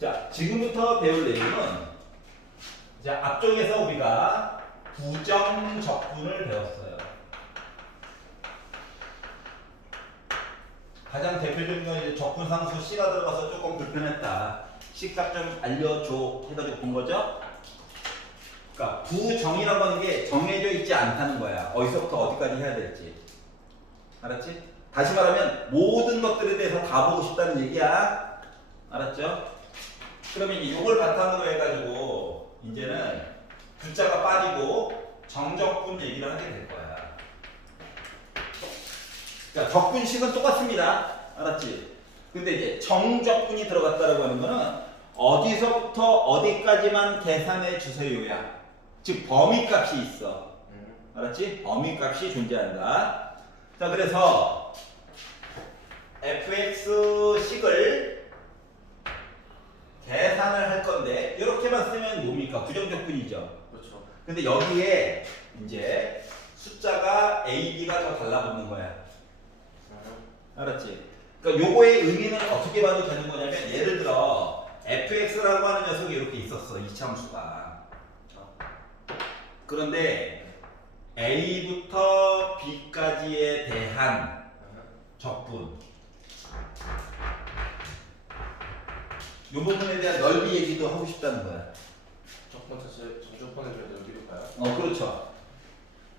자, 지금부터 배울 내용은 이제 앞쪽에서 우리가 부정 적분을 배웠어요. 가장 대표적인 건 이제 적분상수 C가 들어가서 조금 불편했다. C값 좀 알려줘 해가지고 본 거죠? 그러니까 부정이라고 하는 게 정해져 있지 않다는 거야. 어디서부터 어디까지 해야 될지. 알았지? 다시 말하면 모든 것들에 대해서 다 보고 싶다는 얘기야. 알았죠? 그러면 이걸 바탕으로 해가지고 이제는 분자가 빠지고 정적분 얘기를 하게 될 거야. 그러니까 적분식은 똑같습니다. 알았지? 근데 이제 정적분이 들어갔다라고 하는 거는 어디서부터 어디까지만 계산해 주세요야. 즉 범위값이 있어. 알았지? 범위값이 존재한다. 자, 그래서 fx식을 계산을 할 건데 이렇게만 쓰면 뭡니까? 부정적분이죠. 그렇죠. 근데 여기에 이제 숫자가 a, b가 더 달라붙는 거야. 알았지? 그러니까 요거의 의미는 어떻게 봐도 되는 거냐면 예를 들어 fx라고 하는 녀석이 이렇게 있었어. 이차함수가. 그런데 a부터 b까지에 대한 적분 요 부분에 대한 넓이 얘기도 하고 싶다는 거야. 적분 자체 정적분에 대해 넓이를까요? 그렇죠.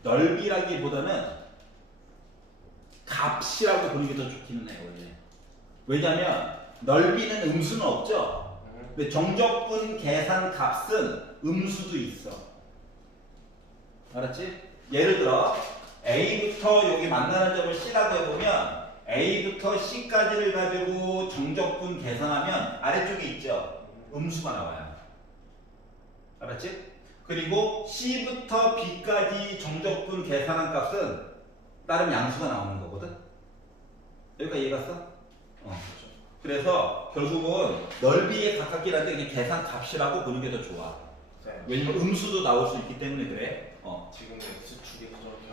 넓이라기보다는 값이라고 보는 게 더 좋기는 해요, 원래. 왜냐면 넓이는 음수는 없죠. 근데 정적분 계산 값은 음수도 있어. 알았지? 예를 들어 A부터 여기 만나는 점을 C라고 해보면 A부터 C까지를 가지고 정적분 계산하면 아래쪽에 있죠. 음수가 나와요. 알았지? 그리고 C부터 B까지 정적분 계산한 값은 다른 양수가 나오는 거거든. 여기까지 이해갔어? 그래서 결국은 넓이에 가깝긴 한데 그냥 계산 값이라고 보는 게 더 좋아. 네. 왜냐면 음수도 나올 수 있기 때문에 그래. 지금 x축에서 저렇게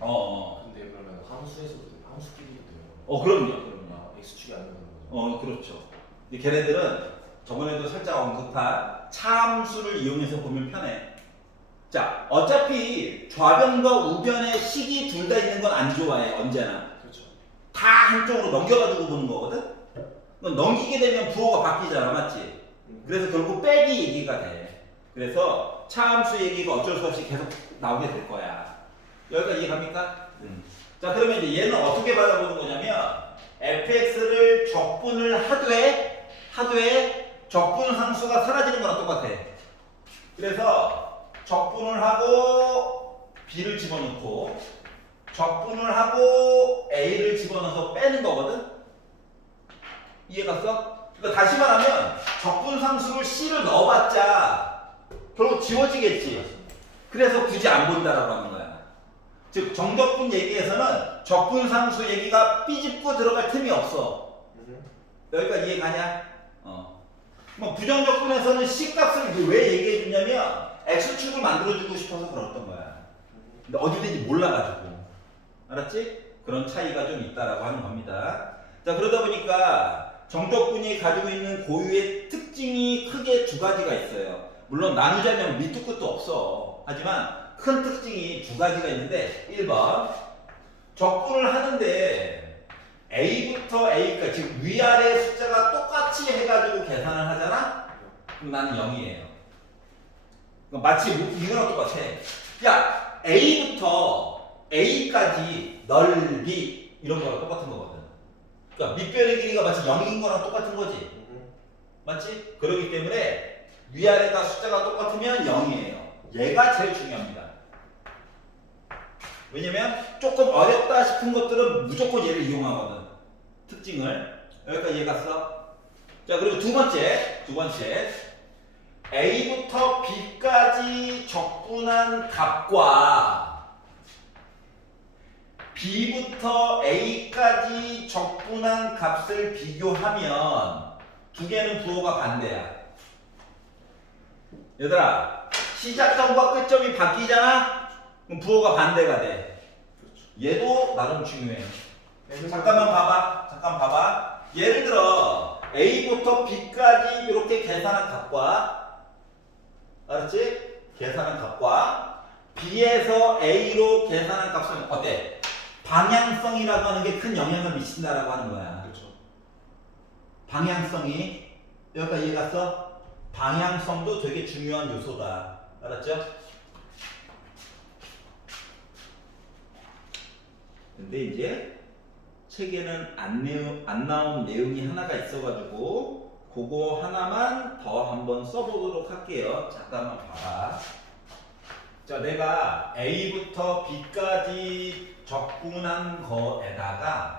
하고. 근데 그러면 함수에서도 함수끼리도 돼요. 그럼요. x축이 아니면 거죠. 그렇죠. 근데 걔네들은 저번에도 살짝 언급한 차함수를 이용해서 보면 편해. 자, 어차피 좌변과 우변의 식이 둘 다 있는 건 안 좋아해, 언제나. 그렇죠. 다 한쪽으로 넘겨가지고 보는 거거든? 그럼 넘기게 되면 부호가 바뀌잖아, 맞지? 그래서 결국 빼기 얘기가 돼. 그래서 차함수 얘기가 어쩔 수 없이 계속 나오게 될 거야. 여기까지 이해갑니까? 자, 그러면 이제 얘는 어떻게 받아보는 거냐면 fx를 적분을 하되 적분 상수가 사라지는 거랑 똑같아. 그래서 적분을 하고 b를 집어넣고 적분을 하고 a를 집어넣어서 빼는 거거든? 이해갔어? 그러니까 다시 말하면 적분 상수를 c를 넣어봤자 결국 지워지겠지. 그래서 굳이 안 본다라고 하는 거야. 즉 정적분 얘기에서는 적분 상수 얘기가 삐집고 들어갈 틈이 없어. 여기까지 이해가냐? 뭐 부정적분에서는 c 값을 왜 얘기해 주냐면 x축을 만들어주고 싶어서 그랬던 거야. 근데 어디든지 몰라가지고. 알았지? 그런 차이가 좀 있다라고 하는 겁니다. 자, 그러다 보니까 정적분이 가지고 있는 고유의 특징이 크게 두 가지가 있어요. 물론 나누자면 밑도 끝도 없어. 하지만 큰 특징이 두 가지가 있는데 1번 적분을 하는데 A부터 A까지 즉 위아래 숫자가 똑같이 해가지고 계산을 하잖아? 그럼 나는 0이에요. 마치 이거랑 똑같아. 야, A부터 A까지 넓이 이런 거랑 똑같은 거거든. 그러니까 밑변의 길이가 마치 0인 거랑 똑같은 거지. 맞지? 그렇기 때문에 위아래가 숫자가 똑같으면 0이에요. 얘가 제일 중요합니다. 왜냐면 조금 어렵다 싶은 것들은 무조건 얘를 이용하거든. 특징을. 여기까지 이해갔어? 자, 그리고 두 번째 A부터 B까지 적분한 값과 B부터 A까지 적분한 값을 비교하면 두 개는 부호가 반대야. 얘들아, 시작점과 끝점이 바뀌잖아? 그럼 부호가 반대가 돼. 얘도 나름 중요해. 잠깐만 봐봐. 예를 들어 A부터 B까지 이렇게 계산한 값과 알았지? 계산한 값과 B에서 A로 계산한 값은 어때? 방향성이라고 하는 게 큰 영향을 미친다라고 하는 거야. 그렇죠. 방향성이 여기까지 이해 갔어? 방향성도 되게 중요한 요소다. 알았죠? 근데 이제 책에는 안 나온 내용이 하나가 있어가지고 그거 하나만 더 한번 써보도록 할게요. 잠깐만 봐봐. 자, 내가 A부터 B까지 적분한 거에다가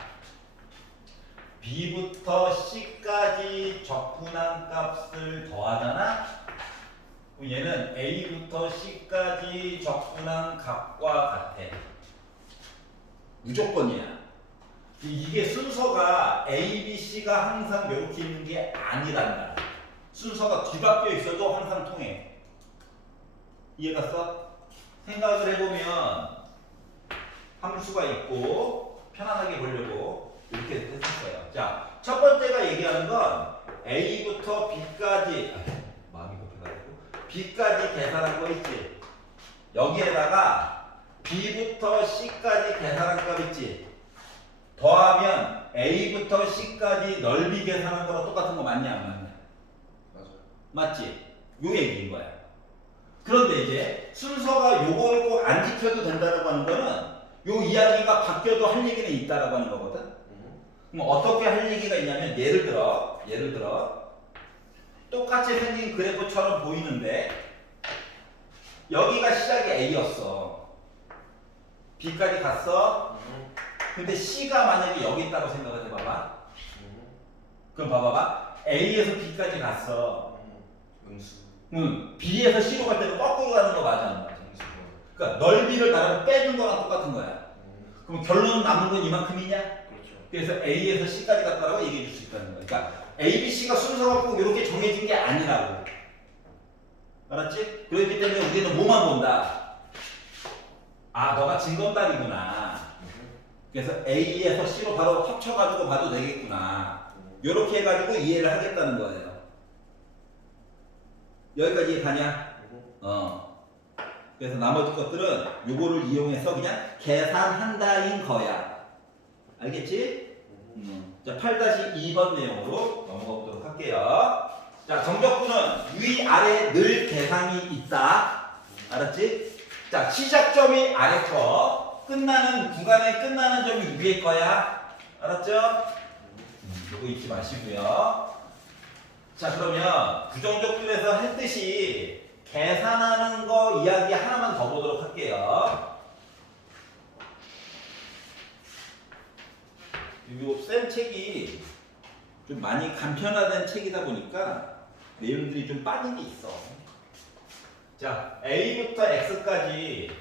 B부터 C까지 적분한 값을 더하잖아? 그럼 얘는 A부터 C까지 적분한 값과 같아. 무조건이야. 이게 순서가 A, B, C가 항상 이렇게 있는 게 아니란다. 순서가 뒤바뀌어 있어도 항상 통해. 이해갔어? 생각을 해보면 함수가 있고 편안하게 보려고 이렇게 했었어요. 자, 첫 번째가 얘기하는 건 A부터 B까지 마음이 급해가지고 B까지 계산한 거 있지. 여기에다가 B부터 C까지 계산한 값 있지. 더하면 A부터 C까지 넓이 계산한 거랑 똑같은 거 맞냐 안 맞냐? 맞아요. 맞지? 요 얘기인 거야. 그런데 이제 순서가 요거를 꼭 안 지켜도 된다고 하는 거는 요 이야기가 바뀌어도 할 얘기는 있다라고 하는 거거든. 그럼 어떻게 할 얘기가 있냐면 예를 들어 똑같이 생긴 그래프처럼 보이는데 여기가 시작이 A였어. B까지 갔어. 근데 C가 만약에 여기 있다고 생각을 해봐봐. 그럼 봐봐봐. A에서 B까지 갔어. 음수. B에서 C로 갈 때는 거꾸로 가는 거 맞아, 안 맞아? 그러니까 넓이를 나름 빼준 거랑 똑같은 거야. 그럼 결론 남은 건 이만큼이냐? 그렇죠. 그래서 A에서 C까지 갔다라고 얘기해 줄 수 있다는 거야. 그러니까 A, B, C가 순서가 꼭 이렇게 정해진 게 아니라고. 알았지? 그렇기 때문에 우리는 뭐만 본다? 아, 너가 징검다리구나. 그래서 A에서 C로 바로 합쳐가지고 봐도 되겠구나. 요렇게 해가지고 이해를 하겠다는 거예요. 여기까지 이해 가냐? 그래서 나머지 것들은 요거를 이용해서 그냥 계산한다인 거야. 알겠지? 자, 8-2번 내용으로 넘어가 보도록 할게요. 자, 정적분은 위아래 늘 계산이 있다. 알았지? 자, 시작점이 아래 거, 끝나는 구간에 끝나는 점이 위에 거야. 알았죠? 요거 잊지 마시고요. 자, 그러면 부정적분에서 했듯이 계산하는 거 이야기 하나만 더 보도록 할게요. 요 쌤 책이 좀 많이 간편화된 책이다 보니까 내용들이 좀 빠진 게 있어. 자, A부터 X까지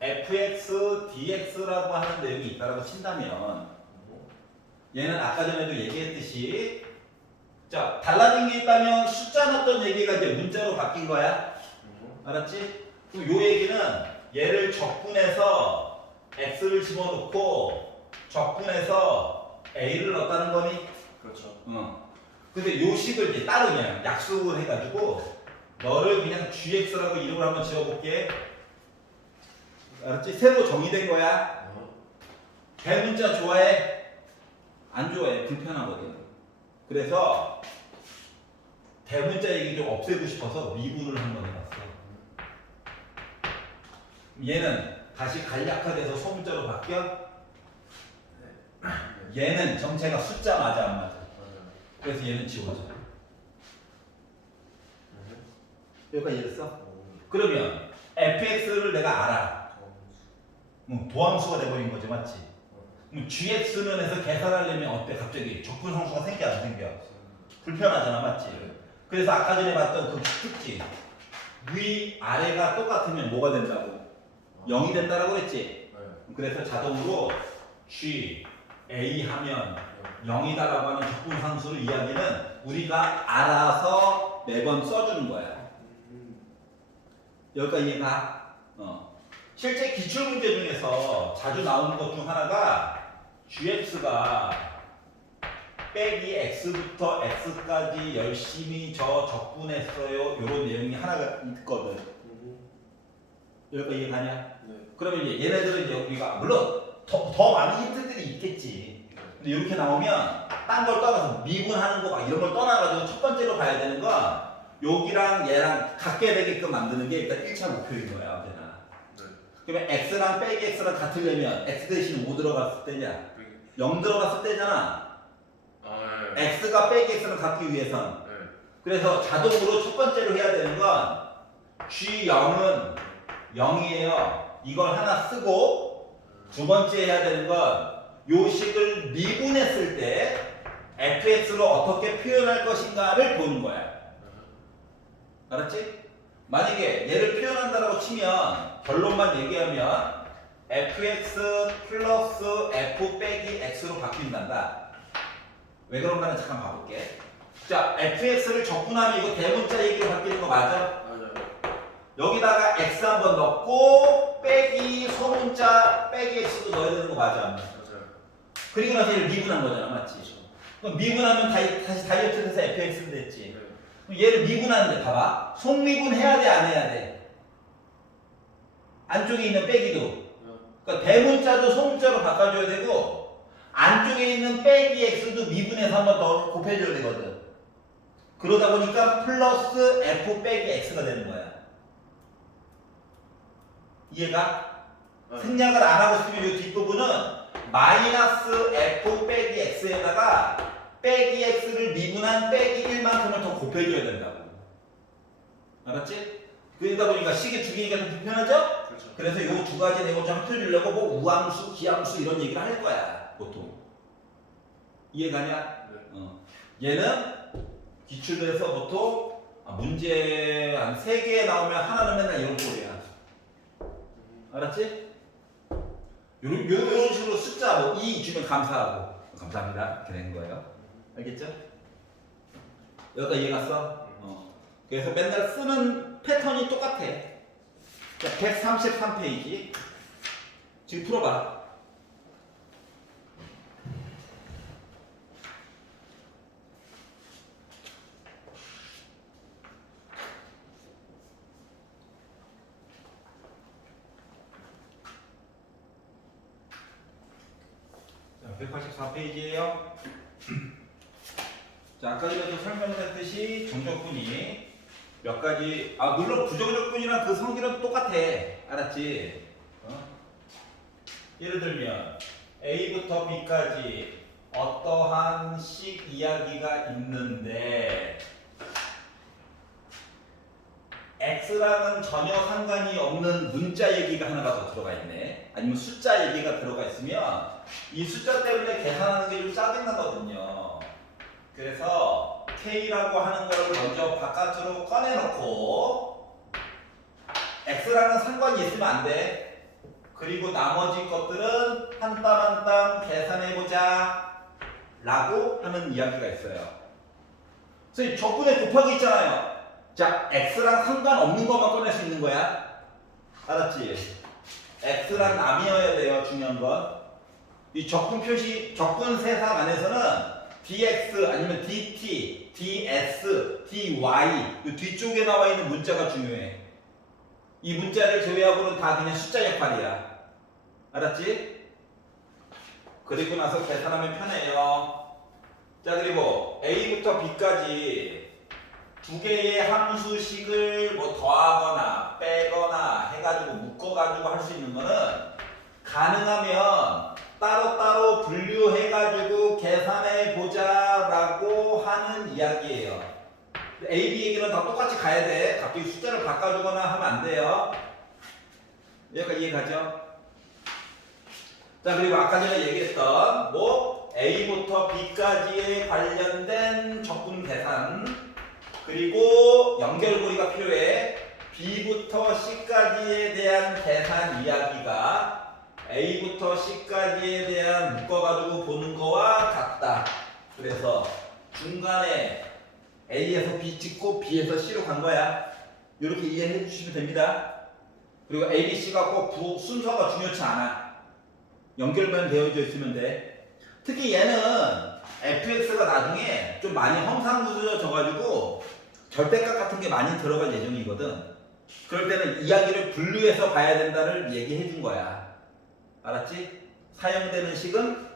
fx, dx라고 하는 내용이 있다고 친다면 얘는 아까 전에도 얘기했듯이 자, 달라진 게 있다면 숫자 넣었던 얘기가 이제 문자로 바뀐 거야. 알았지? 그럼 요 얘기는 얘를 적분해서 x를 집어넣고 적분해서 a를 넣었다는 거니? 그렇죠. 근데 요 식을 이제 따로 그냥 약속을 해가지고 너를 그냥 gx라고 이름을 한번 지어볼게. 알았지? 새로 정의된 거야. 대문자 좋아해? 안 좋아해. 불편하거든. 그래서 대문자 얘기 좀 없애고 싶어서 미분을 한번 해봤어. 얘는 다시 간략화돼서 소문자로 바뀌어? 얘는 정체가 숫자 맞아 안 맞아? 그래서 얘는 지워져. 여기까지 이해했어? 그러면 fx를 내가 알아. 도함수가 돼버린 거지, 맞지? 그럼 gx는 해서 계산하려면 어때? 갑자기 적분상수가 생겨 안 생겨? 불편하잖아, 맞지? 그래서 아까 전에 봤던 그 특징 위 아래가 똑같으면 뭐가 된다고? 0이 된다라고 그랬지? 그래서 자동으로 g a 하면 0이다라고 하는 적분상수를 이야기는 우리가 알아서 매번 써주는 거야. 여기까지 이해가? 실제 기출문제 중에서 자주 나오는 것 중 하나가 gx가 빼기 x부터 x까지 열심히 저 적분했어요. 이런 내용이 하나가 있거든. 여기까지 이해가냐? 네. 그러면 이제 얘네들은 이제 우리가 물론 더 많은 힌트들이 있겠지. 근데 이렇게 나오면 딴 걸 떠나서 미분하는 거 막 이런 걸 떠나가지고 첫 번째로 봐야 되는 건 여기랑 얘랑 같게 되게끔 만드는 게 일단 1차 목표인 거야. 언제나. 네. 그러면 x랑 빼기 x랑 같으려면 x 대신 뭐 들어갔을 때냐? 0 들어갔을 때잖아. 아, 네. x가 빼기 x랑 같기 위해선. 네. 그래서 자동으로 첫 번째로 해야 되는 건 G0은 0이에요. 이걸 하나 쓰고 두 번째 해야 되는 건 요 식을 미분했을 때 fx로 어떻게 표현할 것인가를 보는 거야. 알았지? 만약에 얘를 표현한다라고 치면 결론만 얘기하면 fx 플러스 f 빼기 x로 바뀐단다. 왜 그런가는 잠깐 봐볼게. 자, fx를 적분하면 이거 대문자 얘기로 바뀌는 거 맞아? 맞아요. 여기다가 x 한번 넣고 빼기 소문자 빼기 x도 넣어야 되는 거 맞아? 맞아요. 그리고 나서 얘를 미분한 거잖아, 맞지? 그럼 미분하면 다시 다이어트 돼서 fx는 됐지. 네. 그럼 얘를 미분하는데 봐봐. 속미분 해야 돼, 안 해야 돼? 안쪽에 있는 빼기도. 그러니까 대문자도 소문자로 바꿔줘야 되고 안쪽에 있는 빼기 x도 미분해서 한 번 더 곱해줘야 되거든. 그러다 보니까 플러스 f 빼기 x가 되는 거야. 이해가? 네. 생략을 안 하고 싶으면 이 뒷부분은 마이너스 f 빼기 x에다가 빼기 x를 미분한 빼기 1만큼을 더 곱해줘야 된다고. 알았지? 그러다 보니까 식이 두 개니까 좀 불편하죠? 그렇죠. 그래서 이 두 가지 내용을 좀 합쳐주려고 뭐 우함수, 기함수 이런 얘기를 할 거야, 보통. 이해가냐? 네. 얘는 기출에서 보통 문제 한 3개 나오면 하나는 맨날 이런 꼴이야. 알았지? 요런 식으로 숫자 뭐 2 주면 감사하고 감사합니다 이렇게 된 거예요. 알겠죠? 여기까지 이해갔어? 그래서 맨날 쓰는 패턴이 똑같아. 자, 133페이지 지금 풀어봐. 자, 184페이지에요. 자, 아까 전에도 설명을 했듯이 정적분이 몇 가지, 물론 부정적분이랑 그 성질은 똑같아. 알았지? 예를 들면 A부터 B까지 어떠한 식 이야기가 있는데 X랑은 전혀 상관이 없는 문자 얘기가 하나가 더 들어가 있네. 아니면 숫자 얘기가 들어가 있으면 이 숫자 때문에 계산하는 게 좀 짜증나거든요. 그래서 K라고 하는 거를 먼저 바깥으로 꺼내놓고 X랑은 상관이 있으면 안 돼. 그리고 나머지 것들은 한 땀 한 땀 계산해보자 라고 하는 이야기가 있어요. 그래서 적분에 곱하기 있잖아요. 자, X랑 상관없는 것만 꺼낼 수 있는 거야. 알았지? X랑 남이어야 돼요. 중요한 건. 이 적분 표시, 적분 세상 안에서는 dx 아니면 dt, ds, dy 이 뒤쪽에 나와 있는 문자가 중요해. 이 문자를 제외하고는 다 그냥 숫자 역할이야. 알았지? 그리고 나서 계산하면 편해요. 자, 그리고 a부터 b까지 두 개의 함수식을 뭐 더하거나 빼거나 해가지고 묶어가지고 할 수 있는 거는 가능하면 따로따로 분류해가지고 계산해보자라고 하는 이야기예요. A, B 얘기는 다 똑같이 가야 돼. 갑자기 숫자를 바꿔주거나 하면 안 돼요. 여기까지 이해가죠? 자, 그리고 아까 전에 얘기했던 뭐 A부터 B까지에 관련된 적분 계산 그리고 연결고리가 필요해. B부터 C까지에 대한 계산 이야기가 A부터 C까지에 대한 묶어가지고 보는 거와 같다. 그래서 중간에 A에서 B 찍고 B에서 C로 간 거야. 이렇게 이해해 주시면 됩니다. 그리고 A, B, C가 꼭 순서가 중요치 않아. 연결만 되어져 있으면 돼. 특히 얘는 fx가 나중에 좀 많이 형상구조져가지고 절대값 같은 게 많이 들어갈 예정이거든. 그럴 때는 이야기를 분류해서 봐야 된다를 얘기해 준 거야. 알았지? 사용되는 식은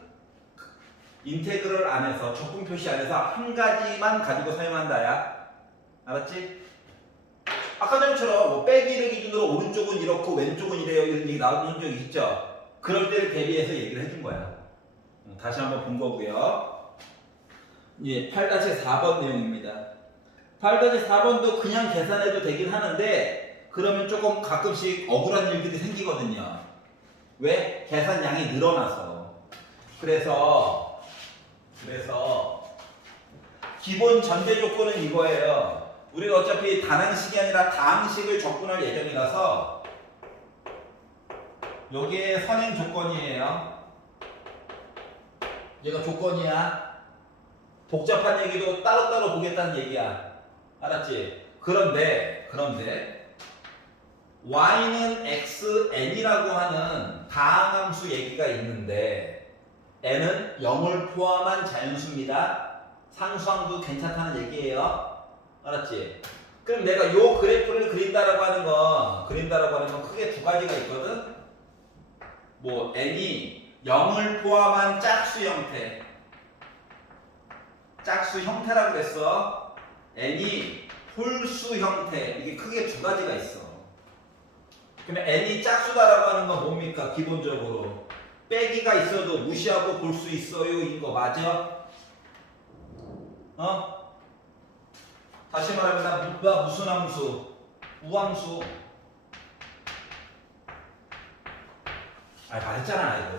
인테그럴 안에서 적분 표시 안에서 한 가지만 가지고 사용한다야. 알았지? 아까 전처럼 뭐 빼기를 기준으로 오른쪽은 이렇고 왼쪽은 이래요 이런 얘기 나온 적이 있죠. 그럴 때를 대비해서 얘기를 해준 거야. 다시 한번 본 거고요. 예, 8-4번 내용입니다. 8-4번도 그냥 계산해도 되긴 하는데 그러면 조금 가끔씩 억울한 일들이 생기거든요. 왜? 계산량이 늘어나서. 그래서 기본 전제 조건은 이거예요. 우리가 어차피 단항식이 아니라 다항식을 적분할 예정이라서 여기에 선행 조건이에요. 얘가 조건이야. 복잡한 얘기도 따로따로 보겠다는 얘기야. 알았지? 그런데 y는 xn이라고 하는 다항함수 얘기가 있는데 n은 0을 포함한 자연수입니다. 상수항도 괜찮다는 얘기예요. 알았지? 그럼 내가 요 그래프를 그린다라고 하는 건 크게 두 가지가 있거든. 뭐 n이 0을 포함한 짝수 형태라고 그랬어. n이 홀수 형태, 이게 크게 두 가지가 있어. 그러면 n이 짝수다라고 하는 건 뭡니까? 기본적으로 빼기가 있어도 무시하고 볼 수 있어요. 이거 맞아? 다시 말하면 나 무슨 함수? 우함수. 말했잖아 이거.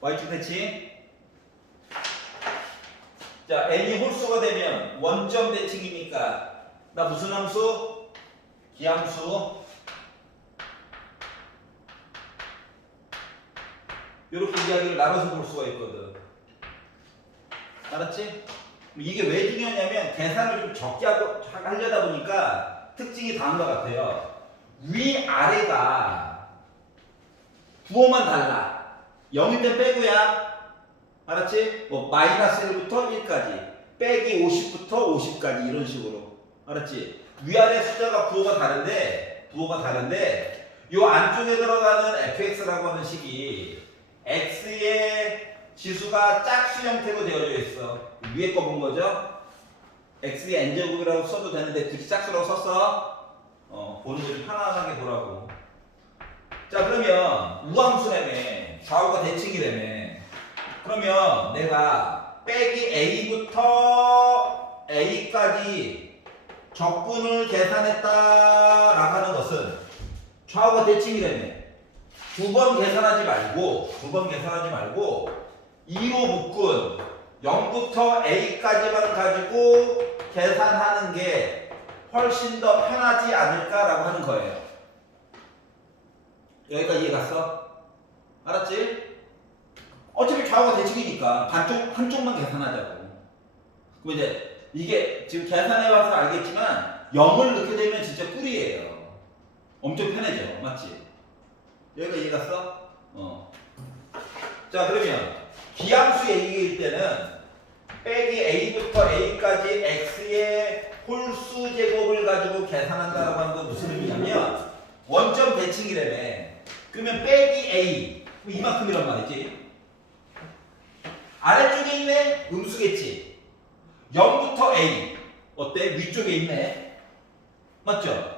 y축 대칭. 자, n이 홀수가 되면 원점 대칭이니까 나 무슨 함수? 기함수. 이렇게 이야기를 나눠서 볼 수가 있거든. 알았지? 이게 왜 중요하냐면 계산을 좀 적게 하려다 보니까 특징이 다른 것 같아요. 위아래가 부호만 달라. 0일 땐 빼고야. 알았지? 뭐 마이너스 1부터 1까지 빼기 50부터 50까지 이런 식으로. 알았지? 위아래 숫자가 부호가 다른데 요 안쪽에 들어가는 fx라고 하는 식이 x의 지수가 짝수 형태로 되어져 있어. 위에 거 본 거죠? x의 n제곱이라고 써도 되는데 굳이 짝수라고 썼어? 보는 거 좀 편안하게 보라고. 자, 그러면 우함수라며 좌우가 대칭이라며. 그러면 내가 빼기 a부터 a까지 적분을 계산했다라고 하는 것은 좌우가 대칭이라며. 두 번 계산하지 말고 2로 묶은 0부터 a까지만 가지고 계산하는 게 훨씬 더 편하지 않을까라고 하는 거예요. 여기까지 이해 갔어? 알았지? 어차피 좌우가 대칭이니까 한쪽만 계산하자고. 그럼 이제 이게 지금 계산해봐서 알겠지만 0을 넣게 되면 진짜 꿀이에요. 엄청 편해져. 맞지? 여기가 이해 갔어? 자, 그러면 기함수 얘기일 때는 빼기 a부터 a까지 x의 홀수 제곱을 가지고 계산한다고 하는 건 무슨 의미냐면 원점 대칭이라며. 그러면 빼기 a 이만큼이란 말이지. 아래쪽에 있네? 음수겠지. 0부터 a 어때? 위쪽에 있네. 맞죠?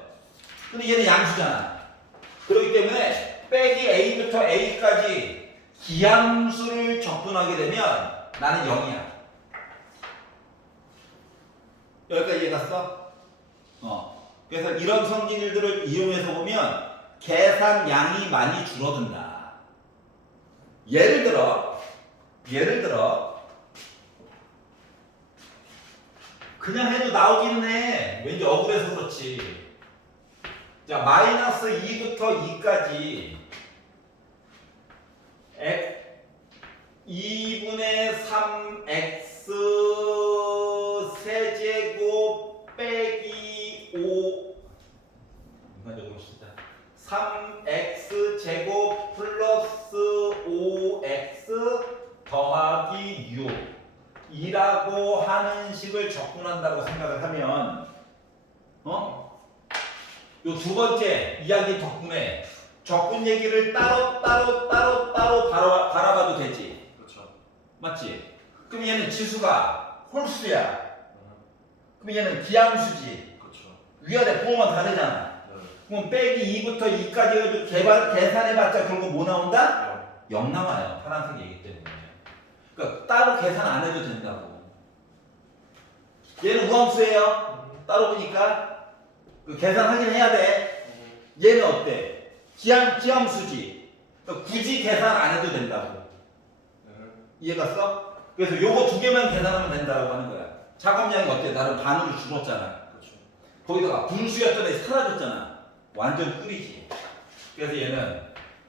근데 얘는 양수잖아. 그렇기 때문에 빼기 a부터 a까지 기함수를 적분하게 되면 나는 0이야. 여기까지 이해 갔어? 그래서 이런 성질들을 이용해서 보면 계산량이 많이 줄어든다. 예를 들어 그냥 해도 나오기는 해. 왠지 억울해서 그렇지. 자, 마이너스 2부터 2까지 2분의 3x 세제곱 빼기 5 인간적으로 진짜 3x 제곱 플러스 5x 상식을 적분한다고 생각을 하면 요 두 번째 이야기 덕분에 적분 얘기를 따로 바라봐도 되지. 그렇죠. 맞지? 그럼 얘는 지수가 홀수야. 그럼 얘는 기함수지. 그렇죠. 위아래 부호만 다르잖아. 네. 그럼 빼기 2부터 2까지 해가지고 계산해봤자 결국 뭐 나온다? 0 나와요. 파란색 얘기 때문에. 그러니까 따로 계산 안 해도 된다고. 얘는 우함수예요. 따로 보니까 그 계산하긴 해야 돼. 얘는 어때? 기함수지. 그러니까 굳이 계산 안 해도 된다고. 이해갔어? 그래서 요거 두 개만 계산하면 된다고 하는 거야. 작업량이 어때? 나는 반으로 줄었잖아. 그렇죠. 거기다가 분수였던 애 사라졌잖아. 완전 꿀이지. 그래서 얘는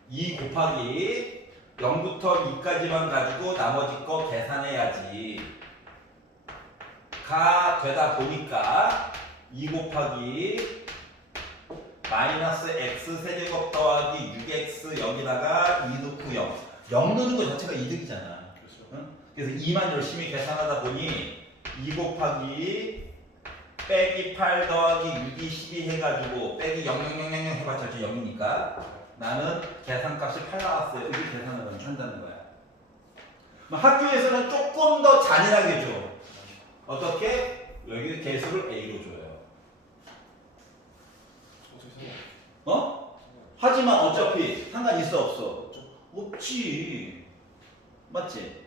2 곱하기 0부터 2까지만 가지고 나머지 거 계산해야지. 가 되다 보니까 2 곱하기 마이너스 x 세제곱 더하기 6x 여기다가 2 넣고 0. 0 넣는 거 자체가 이득이잖아. 그렇죠. 응? 그래서 2만 열심히 계산하다 보니 2 곱하기 빼기 8 더하기 6이 12 해가지고 빼기 00000 해봤자 0이니까 나는 계산값이 8 나왔어요. 이렇게 계산을 한다는 거야. 학교에서는 조금 더 잔인하게 줘. 어떻게? 여기 개수를 A로 줘요. 어? 하지만 어차피 상관 있어 없어? 없지. 맞지?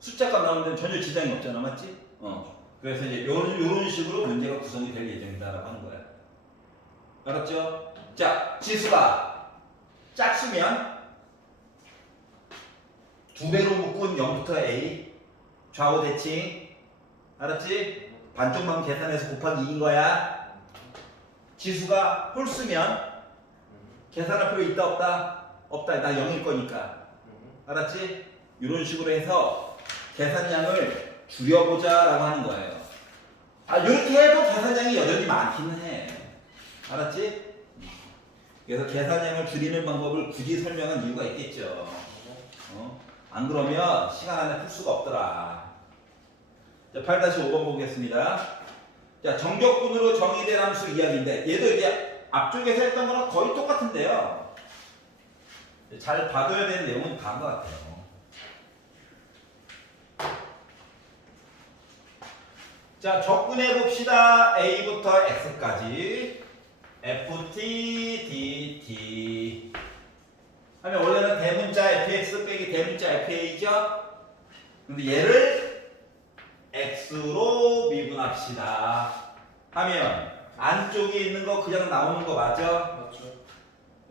숫자값 나오는 데는 전혀 지장이 없잖아. 맞지? 그래서 이제 요런 식으로 문제가 구성이 될 예정이다라고 하는 거야. 알았죠? 자, 지수가 짝수면 두 배로 묶은 0부터 A 좌우 대칭. 알았지? 반쪽만 계산해서 곱하기 2인 거야. 지수가 홀수면 계산할 필요 있다 없다? 없다. 나 0일 거니까. 알았지? 이런 식으로 해서 계산량을 줄여보자라고 하는 거예요. 이렇게 해도 계산량이 여전히 많기는 해. 알았지? 그래서 계산량을 줄이는 방법을 굳이 설명한 이유가 있겠죠. 안 그러면 시간 안에 풀 수가 없더라. 자, 8-5번 보겠습니다. 자, 정적분으로 정의된 함수 이야기인데 얘도 이제 앞쪽에서 했던 거랑 거의 똑같은데요. 잘 봐둬야 되는 내용은 다인 것 같아요. 자, 적분해 봅시다. A부터 X까지 FT, DT 하면 원래는 대문자 FX 빼기 대문자 FA죠? 근데 얘를 X로 미분합시다 하면 안쪽에 있는 거 그냥 나오는 거 맞죠? 맞죠.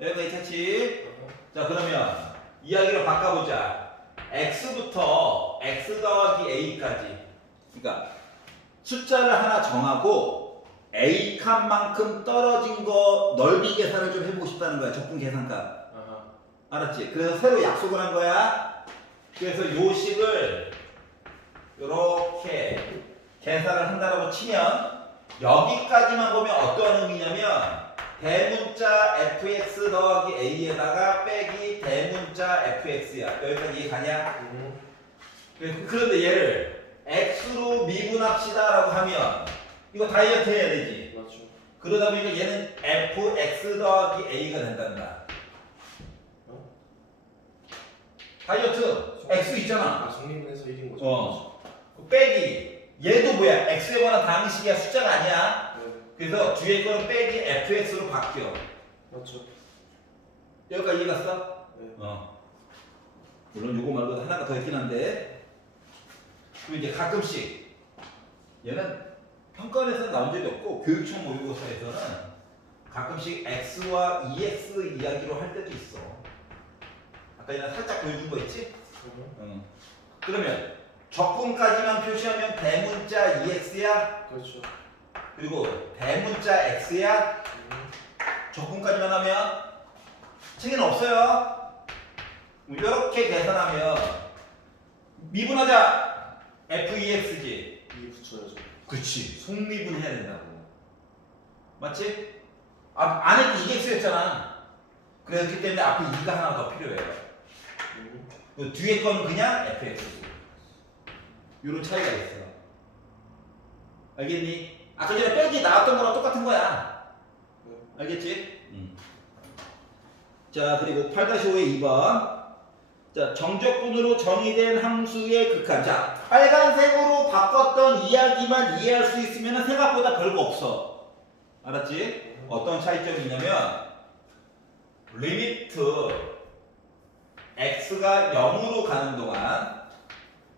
여기가 있겠지? 자, 그러면 이야기를 바꿔보자. X부터 X 더하기 A까지. 그러니까 숫자를 하나 정하고 A 칸만큼 떨어진 거 넓이 계산을 좀 해보고 싶다는 거야. 적분 계산값. 알았지? 그래서 새로 약속을 한 거야. 그래서 요 식을 이렇게 계산을 한다라고 치면 여기까지만 보면 어떤 의미냐면 대문자 fx 더하기 a에다가 빼기 대문자 fx야. 여기까지 이해 가냐? 그런데 얘를 x로 미분합시다라고 하면 이거 다이어트 해야 되지. 맞죠. 그러다 보니까 얘는 fx 더하기 a가 된단다. 다이어트 x 있잖아. 성립해서 1인 거죠. 빼기 얘도 뭐야? x에 관한 다항식이야. 숫자가 아니야. 네. 그래서 뒤에 거는 빼기 fx로 바뀌어. 맞죠. 여기까지 이해 갔어? 네. 물론 요거 말고 하나가 더 있긴 한데. 그럼 이제 가끔씩 얘는 평가원에서는 나온 적이 없고 교육청 모의고사에서는 가끔씩 x와 ex 이야기로 할 때도 있어. 아까 얘는 살짝 보여준 거 있지? 그러면 적분까지만 표시하면 대문자 EX야. 그렇죠. 그리고 대문자 X야. 적분까지만 하면 책에는 없어요. 이렇게 계산하면 미분하자. FEX지. 2 붙여야죠. 그렇지. 속미분 해야 된다고. 맞지? 안에 게 2X였잖아. 그렇기 때문에 앞에 2가 하나 더 필요해요. 그 뒤에 거는 그냥 fx. 이런 차이가 있어요. 알겠니? 아까 전에 빼기 나왔던 거랑 똑같은 거야. 알겠지? 자, 그리고 8-5의 2번. 자, 정적분으로 정의된 함수의 극한. 자, 빨간색으로 바꿨던 이야기만 이해할 수 있으면 생각보다 별거 없어. 알았지? 어떤 차이점이 있냐면 리미트 x가 0으로 가는 동안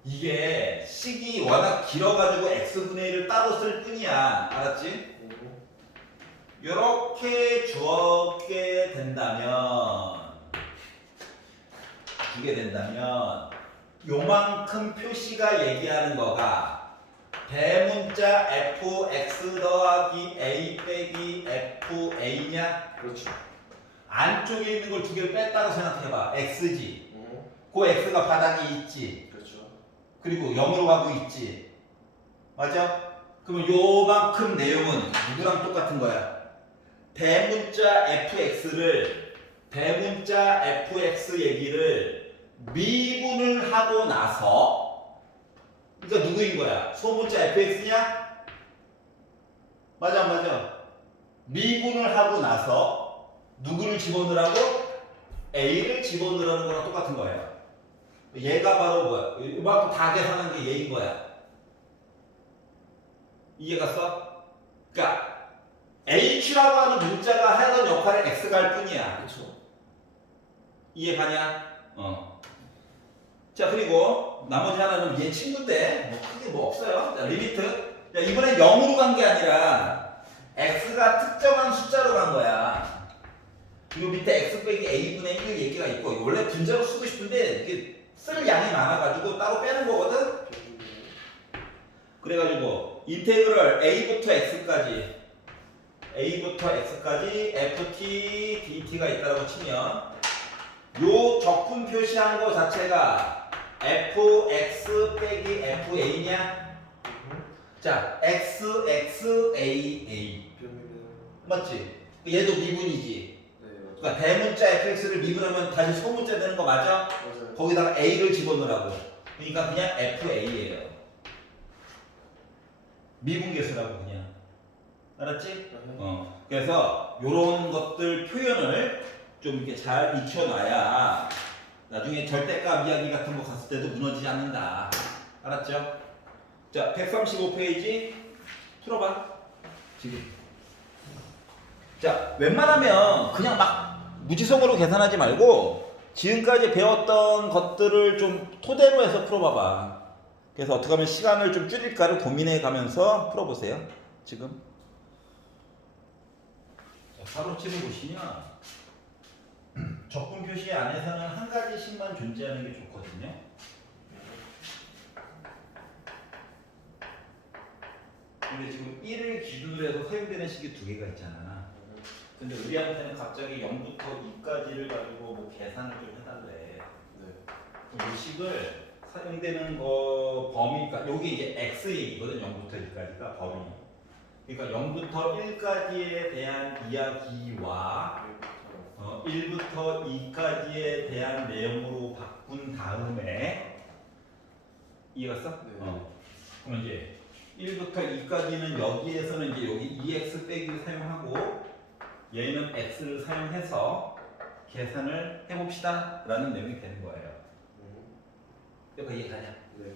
이게 식이 워낙 길어가지고 x분의 1을 따로 쓸 뿐이야. 알았지? 이렇게 주게 된다면 요만큼 표시가 얘기하는 거가 대문자 fx 더하기 a 빼기 fa냐? 그렇죠. 안쪽에 있는 걸 두 개를 뺐다고 생각해봐. x지. 그 x가 바닥에 있지. 그렇죠. 그리고 0으로 가고 있지. 맞아? 그러면 요만큼 내용은 누구랑 똑같은 거야? 대문자 fx 얘기를 미분을 하고 나서 그러니까 누구인 거야? 소문자 fx냐? 맞아 안 맞아? 미분을 하고 나서 누구를 집어넣으라고? a를 집어넣으라는 거랑 똑같은 거예요. 얘가 바로 뭐야? 이만큼 다 계산한 게 얘인 거야. 이해 갔어? 그러니까 h라고 하는 문자가 하던 역할을 x가 할 뿐이야. 그렇죠. 이해 가냐? 자, 그리고 나머지 하나는 얘 친구인데 뭐 크게 뭐 없어요. 자, 리미트. 자, 이번엔 0으로 간 게 아니라 x가 특정한 숫자로 간 거야. 그리고 밑에 x 빼기 a분의 1 얘기가 있고 원래 분자로 쓰고 싶은데 이게 쓸 양이 많아가지고 따로 빼는 거거든. 그래가지고 인테그럴 a부터 x까지 ft dt가 있다고 치면 요 적분 표시한 거 자체가 fx 빼기 fa냐? 자, xxaa 맞지? 얘도 미분이지. 네, 그러니까 대문자 fx를 미분하면 다시 소문자 되는 거 맞아? 맞아요. 거기다가 a를 집어넣으라고. 그러니까 그냥 fa예요. 미분계수라고 그냥. 알았지? 그래서 요런 것들 표현을 좀 이렇게 잘 익혀놔야 나중에 절대값 이야기 같은 거 갔을 때도 무너지지 않는다. 알았죠? 자, 135페이지 풀어봐. 지금. 자, 웬만하면 그냥 막 무지성으로 계산하지 말고 지금까지 배웠던 것들을 좀 토대로 해서 풀어봐봐. 그래서 어떻게 하면 시간을 좀 줄일까를 고민해 가면서 풀어보세요. 지금. 가로치를 보시면 적분 표시 안에서는 한 가지씩만 존재하는 게 좋거든요. 근데 지금 1을 기준으로 해서 사용되는 식이 두 개가 있잖아. 근데 우리한테는 갑자기 0부터 2까지를 가지고 뭐 계산을 좀 해달래. 네. 그럼 이 식을 사용되는 거 범위가 여기 이제 x 얘기거든. 0부터 1까지가 범위. 그러니까 0부터 1까지에 대한 이야기와 1부터 2까지에 대한 내용으로 바꾼 다음에 이해갔어? 네. 그럼 이제 1부터 2까지는 여기에서는 이제 여기 2x 빼기를 사용하고 얘는 x를 사용해서 계산을 해봅시다 라는 내용이 되는 거예요. 여기가 이해가냐? 네.